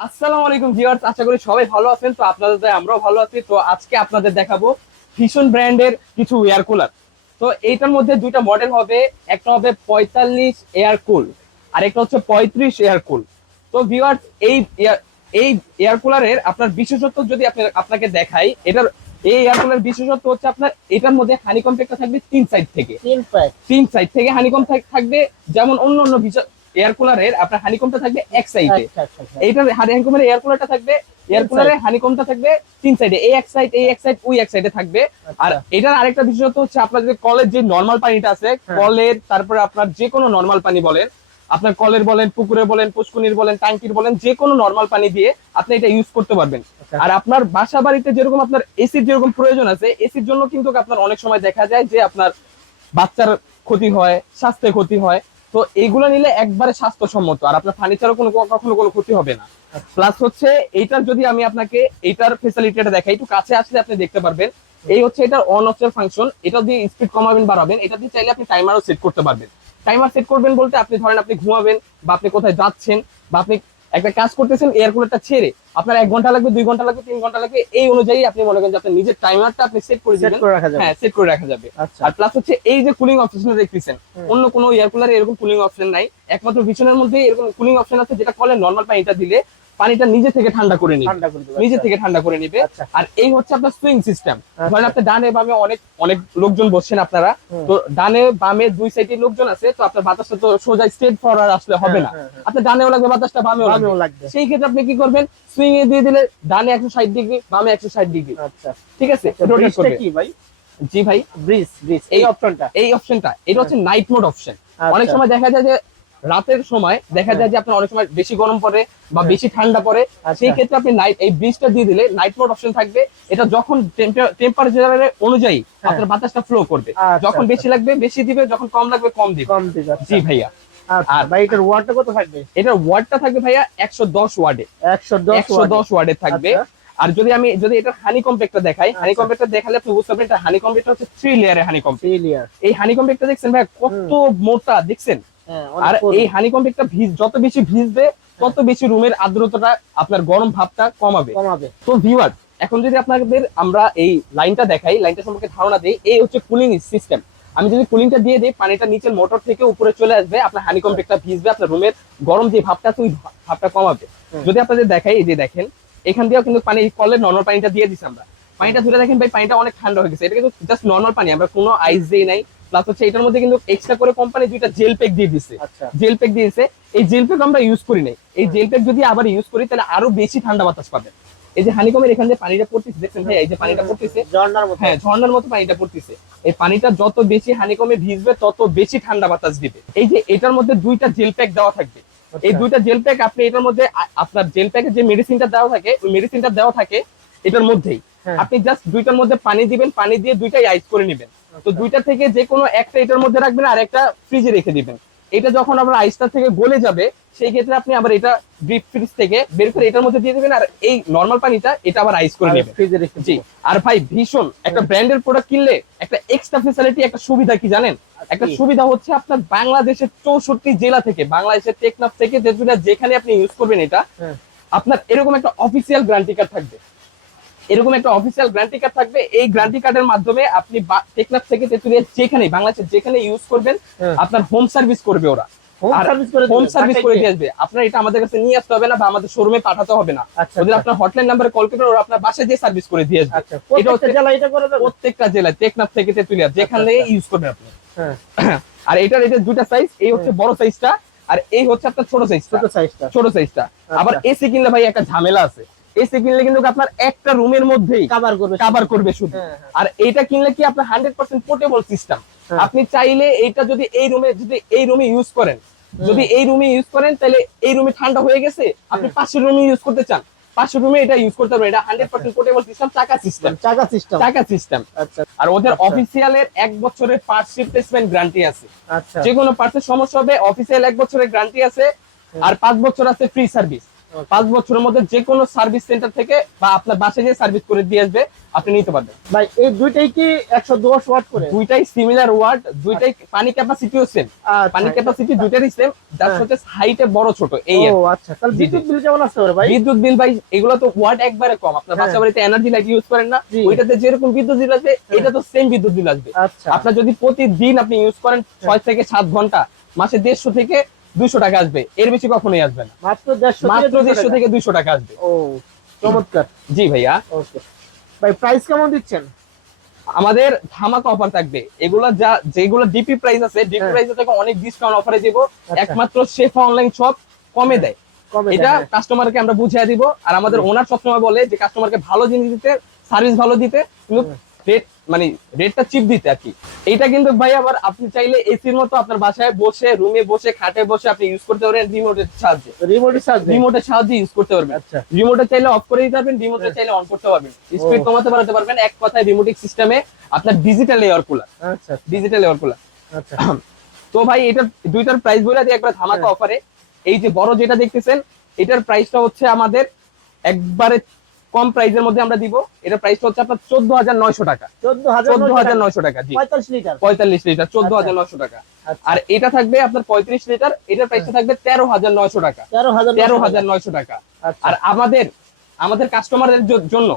আসসালামু আলাইকুম ভিউয়ার্স, আশা করি সবাই ভালো আছেন। তো আপনাদের দয়ায় আমরাও ভালো আছি। তো আজকে আপনাদের দেখাবো ভীষণ ব্র্যান্ডের কিছু এয়ার কুলার। তো এইটার মধ্যে দুইটা মডেল হবে, একটা হবে 45 এয়ার কুল আর একটা হচ্ছে 35 এয়ার কুল। তো ভিউয়ার্স, এই এয়ার কুলারের আপনার বিশেষত্ব যদি আপনাকে দেখাই, এটার এই এয়ার কুলার বিশেষত্ব হচ্ছে আপনার এটার মধ্যে হানিকম একটা থাকবে তিন সাইড থেকে হানিকম থাকবে। যেমন অন্য অন্য এয়ার কুলারের আপনার হানিকমটা থাকবে এক সাইডে, এইটার হানিকমের এয়ার কুলারটা থাকবে, এয়ার কুলারের হানিকমটা থাকবে তিন সাইডে, এই এক সাইড এই এক সাইড ওই এক সাইডে থাকবে। আর এটার আরেকটা বিশেষত্ব হচ্ছে আপনার যে কলের যে নর্মাল পানিটা আছে, কলের তারপরে আপনার যে কোনো নর্মাল পানি বলেন, আপনার কলের বলেন, পুকুরে বলেন, পুষ্কুনির বলেন, ট্যাঙ্কির বলেন, যে কোনো নর্মাল পানি দিয়ে আপনি এটা ইউজ করতে পারবেন। আর আপনার বাসা বাড়িতে যেরকম আপনার এসির যেরকম প্রয়োজন আছে, এসির জন্য কিন্তু আপনার অনেক সময় দেখা যায় যে আপনার বাচ্চার ক্ষতি হয়, স্বাস্থ্যের ক্ষতি হয়। তো এইগুলো নিলে একবারে স্বাস্থ্যসম্মত, আর আপনার ফার্নিচারও কখনো কোনো ক্ষতি হবে না। প্লাস হচ্ছে এইটার যদি আমি আপনাকে এইটার ফেসিলিটিটা দেখাই, একটু কাছে আসলে আপনি দেখতে পারবেন। এই হচ্ছে এটার অন অফ এর ফাংশন। এটা দিয়ে স্পিড কমাবেন বাড়াবেন, এটা দিয়ে চাইলে আপনি টাইমারও সেট করতে পারবেন। টাইমার সেট করবেন বলতে আপনি ধরেন আপনি ঘুমাবেন বা আপনি কোথায় যাচ্ছেন বা আপনি একটা কাজ করতেছেন, এয়ার কুলারটা ছেড়ে আপনার 1 ঘন্টা লাগবে, 2 ঘন্টা লাগবে, 3 ঘন্টা লাগবে, এই অনুযায়ী আপনি মনে করেন যে আপনার নিজের টাইমারটা আপনি সেট করে দিবেন। হ্যাঁ, সেট করে রাখা যাবে। আর প্লাস হচ্ছে এই যে কুলিং অপশনটা দেখতেছেন, অন্য কোনো এয়ার কুলারে এরকম কুলিং অপশন নাই। একমাত্র ভীষণের মধ্যে এরকম কুলিং অপশন আছে, যেটা কলের নর্মাল পানিটা দিলে পানিটা নিজে থেকে ঠান্ডা করে নিবে, নিজে থেকে ঠান্ডা করে নিবে। আর এই হচ্ছে আপনার সুইং সিস্টেম। ধরেন আপনি ডানে বামে অনেক অনেক লোকজন বসছেন আপনারা, তো ডানে বামে দুই সাইডে লোকজন আছে, তো আপনার বাতাসটা তো সোজা স্ট্রেট ফরওয়ার্ড আসলে হবে না, আপনার ডানেও লাগবে বাতাসটা, বামেও লাগবে। সেই ক্ষেত্রে আপনি কি করবেন, সুইং এ দিয়ে দিলে ডানে 160 ডিগ্রি, বামে 160 ডিগ্রি। আচ্ছা, ঠিক আছে। রোটেট করবে। কি ভাই? জি ভাই, ব্রিজ এই অপশনটা এটা হচ্ছে নাইট মোড অপশন। অনেক সময় দেখা যায় যে রাতের সময় দেখা যায় যে আপনার অনেক সময় বেশি গরম পড়ে বা বেশি ঠান্ডা পড়ে, সেই ক্ষেত্রে আপনি এই ব্রিজটা দিয়ে দিলে নাইট মোড অপশন থাকবে। এটা যখন টেম্পারেচারের অনুযায়ী আপনার বাতাসটা ফ্লো করবে, যখন বেশি লাগবে বেশি দিবে, যখন কম লাগবে কম দিবে। জি ভাইয়া। আর ভাই এটার ওয়াটটা কত থাকবে? এটার ওয়াটটা থাকবে ভাইয়া 110 ওয়াটে, 110 ওয়াটে থাকবে। আর যদি এটা হানি কম্প্যাক্টটা দেখাই, হানি কম্প্যাক্টটা দেখালে আপনি বুঝতে পারবেন এটা হানি কম্প্যাক্টটা হচ্ছে 3 লেয়ারের হানি কম্প্যাক্ট। 3 লেয়ার। এই হানি কম্প্যাক্টটা দেখছেন ভাই কত মোটা, দেখছেন? আর এই হানি কম্প্যাক্টটা যত বেশি ভিজবে তত বেশি রুমের আর্দ্রতাটা আপনার গরম ভাবটা কমাবে। তো ভিউয়ার্স, এখন যদি আপনাদের আমরা এই লাইনটা দেখাই, লাইনটা সম্পর্কে ধারণা দেই, এই হচ্ছে কুলিং সিস্টেম। আমি যদি কুলিংটা দিয়ে দিই, পানিটা নিচের মোটর থেকে উপরে চলে আসবে, আপনার হানি কম্প্যাক্টটা ভিজবে, আপনার রুমের গরম যে ভাবটা আছে ওই ভাবটা কমাবে। যদি আপনাদের দেখাই, এই যে দেখেন এখান দিয়েও কিন্তু পানি, কলের নর্মাল পানিটা দিয়ে দিচ্ছি আমরা, পানিটা ধরে দেখেন ভাই পানিটা অনেক ঠান্ডা হয়ে গেছে। এটা কিন্তু জাস্ট নর্মাল পানি, আমরা কোনো আইস দিই নাই। প্লাস হচ্ছে এটার মধ্যে কিন্তু এক্সট্রা করে কোম্পানি দুইটা জেল প্যাক দিয়ে দিচ্ছে, জেল প্যাক দিয়েছে। এই জেল প্যাক আমরা ইউজ করি নাই, এই জেল প্যাক যদি আবার ইউজ করি তাহলে আরো বেশি ঠান্ডা বাতাস পাবেন। এই যে হানিকমের এখান দিয়ে পানিটা পড়তেছে, দেখছেন ভাই, এই যে পানিটা পড়তেছে ঝর্ণার মতো, হ্যাঁ ঝর্ণার মতো পানিটা পড়তেছে। এই পানিটা যত বেশি হানিকমে ভিজবে তত বেশি ঠান্ডা বাতাস দিবে। এই যে এটার মধ্যে দুইটা জেল প্যাক দেওয়া থাকবে, এই দুইটা জেল প্যাক আপনি এটার মধ্যে, আপনার জেল প্যাকে যে মেডিসিনটা দেওয়া থাকে ওই মেডিসিনটা দেওয়া থাকে এটার মধ্যেই। আপনি জাস্ট দুইটার মধ্যে পানি দিবেন, পানি দিয়ে দুইটাই আইস করে নেবেন। তো দুইটা থেকে যে কোনো একটা এটার মধ্যে রাখবেন আর একটা ফ্রিজে রেখে দিবেন। এটা যখন আপনার আইসটা থেকে গলে যাবে, সেই ক্ষেত্রে আপনি আবার এটা ডিপ ফ্রিজ থেকে বের করে এটার মধ্যে দিয়ে দিবেন, আর এই নরমাল পানিটা এটা আবার আইস করে নেবেন ফ্রিজে রেখে। জি। আর ভাই ভীষণ একটা ব্র্যান্ডের প্রোডাক্ট কিনলে একটা এক্সট্রা ফ্যাসিলিটি, একটা সুবিধা কি জানেন? একটা সুবিধা হচ্ছে আপনার বাংলাদেশের 64 জেলা থেকে, বাংলাদেশের টেকনাফ থেকে যেখানে আপনি ইউজ করবেন এটা, আপনার এরকম একটা অফিসিয়াল গ্যারান্টি কার্ড থাকবে। এরকম একটা অফিসিয়াল গ্যারান্টি কার্ড থাকবে। এই গ্যারান্টি কার্ডের মাধ্যমে আপনি টেকনাফ থেকে তেতুলিয়া যেখানে, বাংলাদেশের যেখানে ইউজ করবেন, আপনার হোম সার্ভিস করবে ওরা, হোম সার্ভিস করে দিয়ে আসবে। আপনার এটা আমাদের কাছে নিয়ে আসতে হবে না বা আমাদের শোরুমে পাঠাতে হবে না। ওদের আপনার হটলাইন নাম্বারে কল করবেন, ওরা আপনার বাসায় দিয়ে সার্ভিস করে দিয়ে আসবে। এটা হচ্ছে প্রত্যেকটা জেলায়, টেকনাফ থেকে তেতুলিয়া যেখানে ইউজ করবেন আপনি। আর এটার দুইটা সাইজ, এই হচ্ছে বড় সাইজটা আর এই হচ্ছে আপনার ছোট সাইজটা। আবার এসি কিনলে ভাই একটা ঝামেলা আছে, এসি কিনলে কিন্তু আপনার একটা রুমের মধ্যেই কভার করবে শুধু। আর এটা কিনলে কি আপনার 100% পোর্টেবল সিস্টেম। আপনি চাইলে এটা যদি এই রুমে ইউজ করেন, তাহলে এই রুমে ঠান্ডা হয়ে গেছে, আপনি পাশের রুমে ইউজ করতে চান, পাশের রুমে এটা ইউজ করতে পারবেন। এটা 100% পোর্টেবল সিস্টেম, চাকা সিস্টেম। আর ওদের অফিসিয়ালের 1 বছরের পার্টস রিপ্লেসমেন্ট গ্যারান্টি আছে। যে কোনো পার্টসের সমস্যা হবে, অফিসিয়াল 1 বছরের গ্যারান্টি আছে, আর 5 বছর আছে ফ্রি সার্ভিস। 5 বছরের মধ্যে যে কোনো সার্ভিস সেন্টার থেকে বা আপনার বাসায় যে সার্ভিস করে দিয়ে আসবে, আপনি নিতে পারবেন। ভাই এই দুইটাই কি 110 ওয়াট করে? দুইটাই সিমিলার ওয়াট, দুইটাই পানি ক্যাপাসিটিও সেম, পানি ক্যাপাসিটি দুইটারই সেম, জাস্ট হচ্ছে হাইটে বড় ছোট এই আর ও আচ্ছা, তাহলে বিদ্যুৎ বিল কেমন আসতে পারে ভাই? বিদ্যুৎ বিল ভাই এগুলো তো ওয়াট একবারে কম। আপনার বাসা বাড়িতে এনার্জি লাইট ইউজ করেন না, ওইটাতে যেরকম বিদ্যুৎ বিল আসবে এটা তো সেম বিদ্যুৎ বিল আসবে। আচ্ছা, আপনার যদি প্রতিদিন আপনি ইউজ করেন 6 থেকে 7 ঘন্টা, মাসে 150 থেকে 200 টাকা আসবে, এর বেশি কখনোই আসবে না। মাত্র 150 থেকে 200 টাকা আসবে। ও চমৎকার। জি ভাইয়া। ওকে ভাই, প্রাইস কেমন দিচ্ছেন? আমাদের ধামাকা অফার থাকবে, এগুলা যেগুলো ডিপি প্রাইস আছে, ডিপি প্রাইস থেকে অনেক ডিসকাউন্ট অফারে দিব। একমাত্র শেফা অনলাইন শপ কমে দেয়, এটা কাস্টমারকে আমরা বুঝিয়ে দিব। আর আমাদের ওনার সবসময় বলে যে কাস্টমারকে ভালো জিনিস দিতে, সার্ভিস ভালো দিতে, কিন্তু রেট মানে রেটটা চিপ দিতে আর কি। এইটা কিন্তু ভাই আবার আপনি চাইলে এসির মতো আপনার বাসায় বসে, রুমে বসে, খাটে বসে আপনি ইউজ করতে পারবেন রিমোটের সাহায্যে। রিমোটের সাহায্যে ইউজ করতে পারবেন। আচ্ছা, রিমোটে চাইলে অফ করে দিতে পারবেন, রিমোটে চাইলে অন করতে পারবেন, স্পিড কমাতে বাড়াতে পারবেন। এক কথায় রিমোটিক সিস্টেমে আপনার ডিজিটাল এয়ার কুলার। আচ্ছা, ডিজিটাল এয়ার কুলার। আচ্ছা। তো ভাই এটা দুইটার প্রাইস বলে দিই একবার ধামাকা অফারে। এই যে বড় যেটা দেখতেছেন, এটার প্রাইসটা হচ্ছে আমাদের একবারে কম প্রাইসের মধ্যে আমরা দিব। এটার প্রাইসটা হচ্ছে আপনার 14,900 টাকা। 14,900 টাকা। জি, 45 লিটার। 45 লিটার 14,900 টাকা। আর এটা থাকবে আপনার 35 লিটার, এটার প্রাইসটা থাকবে 13,900 টাকা। 13,900 টাকা। আর আমাদের কাস্টমারদের জন্য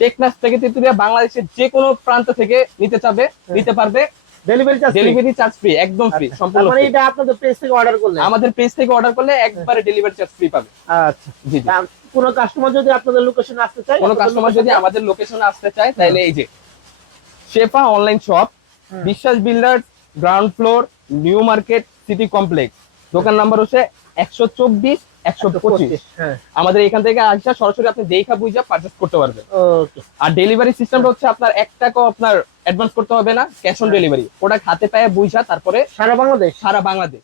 টেকনাস থেকে তেতুলিয়া বাংলাদেশের যে কোনো প্রান্ত থেকে নিতে পারবে। ডেলিভারি চার্জ ফ্রি, একদম ফ্রি, সম্পূর্ণ। মানে এটা আপনাদের পেজ থেকে অর্ডার করলে, আমাদের পেজ থেকে অর্ডার করলে একবারে ডেলিভারি চার্জ ফ্রি পাবে। আচ্ছা জি। কোনো কাস্টমার যদি আপনাদের লোকেশনে আসতে চায়, আমাদের লোকেশনে আসতে চায়, তাহলে এই যে শেফা অনলাইন শপ, বিশ্বাস builders, ground floor, new market city complex, দোকান নাম্বার হচ্ছে 124 125। আমাদের এখান থেকে আসা সরাসরি আপনি দেখা বুঝা পারচেজ করতে পারবেন। আর ডেলিভারি সিস্টেমটা হচ্ছে আপনার 1 টাকাও আপনার অ্যাডভান্স করতে হবে না, ক্যাশ অন ডেলিভারি। প্রোডাক্ট হাতে পায়ে বুঝা তারপরে সারা বাংলাদেশ।